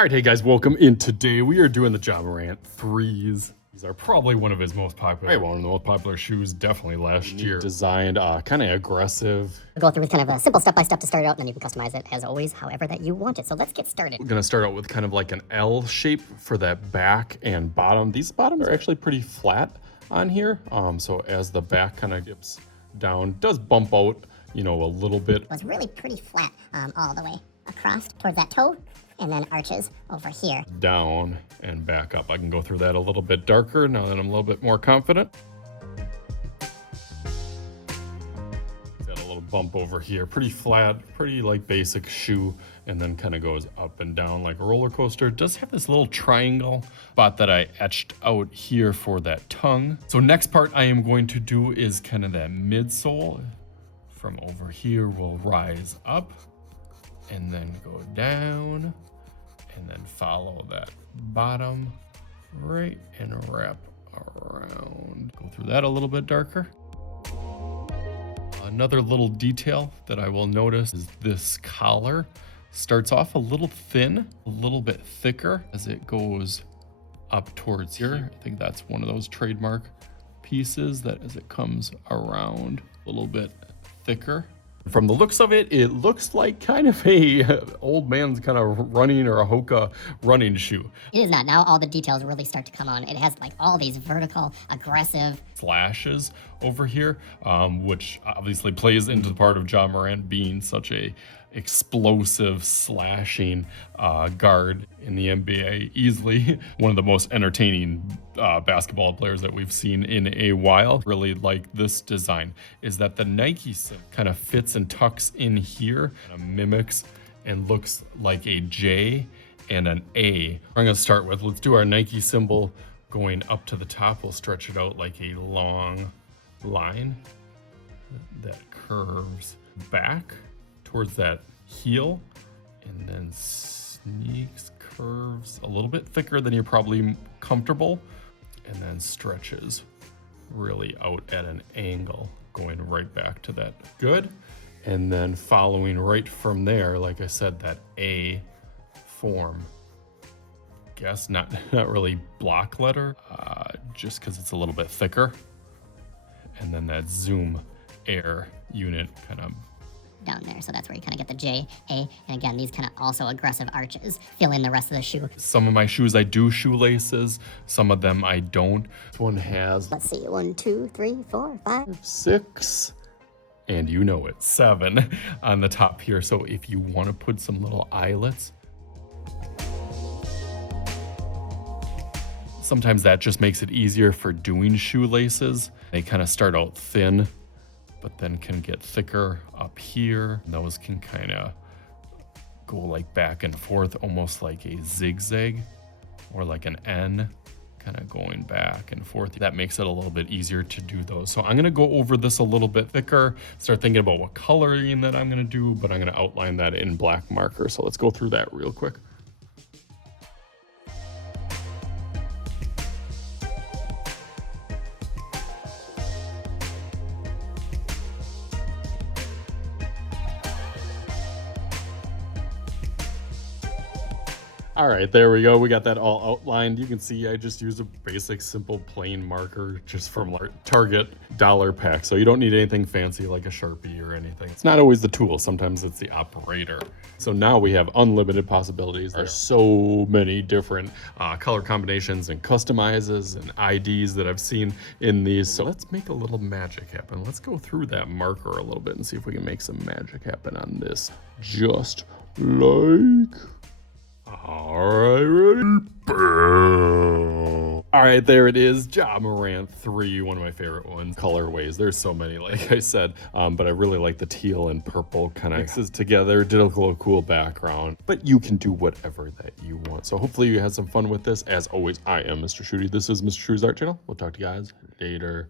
All right, hey guys, welcome in. Today we are doing the Ja Morant 3s. These are probably one of his most popular, one of the most popular shoes, definitely last year. Designed kind of aggressive. We'll go through with kind of a simple step-by-step to start out, and then you can customize it as always, however that you want it. So let's get started. We're gonna start out with kind of like an L shape for that back and bottom. These bottoms are actually pretty flat on here. So as the back kind of dips down, does bump out, you know, a little bit. It's really pretty flat all the way across towards that toe, and then arches over here. Down and back up. I can go through that a little bit darker now that I'm a little bit more confident. Got a little bump over here, pretty flat, pretty like basic shoe, and then kind of goes up and down like a roller coaster. It does have this little triangle spot that I etched out here for that tongue. So next part I am going to do is kind of that midsole. From over here will rise up and then go down, and then follow that bottom right and wrap around. Go through that a little bit darker. Another little detail that I will notice is this collar starts off a little thin, a little bit thicker as it goes up towards here. I think that's one of those trademark pieces that as it comes around a little bit thicker. From the looks of it, it looks like kind of a old man's kind of running or a Hoka running shoe. It is not. Now all the details really start to come on. It has like all these vertical, aggressive slashes over here, which obviously plays into the part of Ja Morant being such a explosive slashing guard in the NBA. Easily one of the most entertaining basketball players that we've seen in a while. Really like this design is that the Nike symbol kind of fits and tucks in here, mimics and looks like a J and an A. I'm gonna start with, let's do our Nike symbol going up to the top. We'll stretch it out like a long line that curves back towards that heel and then sneaks, curves a little bit thicker than you're probably comfortable, and then stretches really out at an angle going right back to that. Good. And then following right from there, like I said, that A form, guess not really block letter, just because it's a little bit thicker, and then that zoom air unit kind of down there. So that's where you kind of get the J, A, and again, these kind of also aggressive arches fill in the rest of the shoe. Some of my shoes I do shoelaces, some of them I don't. This one has, let's see, 1, 2, 3, 4, 5, 6, and you know it, 7 on the top here. So if you want to put some little eyelets, sometimes that just makes it easier for doing shoelaces. They kind of start out thin, but then can get thicker up here. And those can kind of go like back and forth, almost like a zigzag or like an N, kind of going back and forth. That makes it a little bit easier to do those. So I'm gonna go over this a little bit thicker, start thinking about what coloring that I'm gonna do, but I'm gonna outline that in black marker. So let's go through that real quick. All right, there we go. We got that all outlined. You can see I just used a basic, simple, plain marker just from our Target dollar pack. So you don't need anything fancy like a Sharpie or anything. It's not always the tool. Sometimes it's the operator. So now we have unlimited possibilities. There's so many different color combinations and customizes and IDs that I've seen in these. So let's make a little magic happen. Let's go through that marker a little bit and see if we can make some magic happen on this. Just like... all right, ready? Boom. All right, there it is. Ja Morant 3, one of my favorite ones. Colorways, there's so many, like I said, but I really like the teal and purple kind of mixes together. Did a little cool background, but you can do whatever that you want. So hopefully you had some fun with this. As always, I am Mr. Shooty. This is Mr. Shooty's Art Channel. We'll talk to you guys later.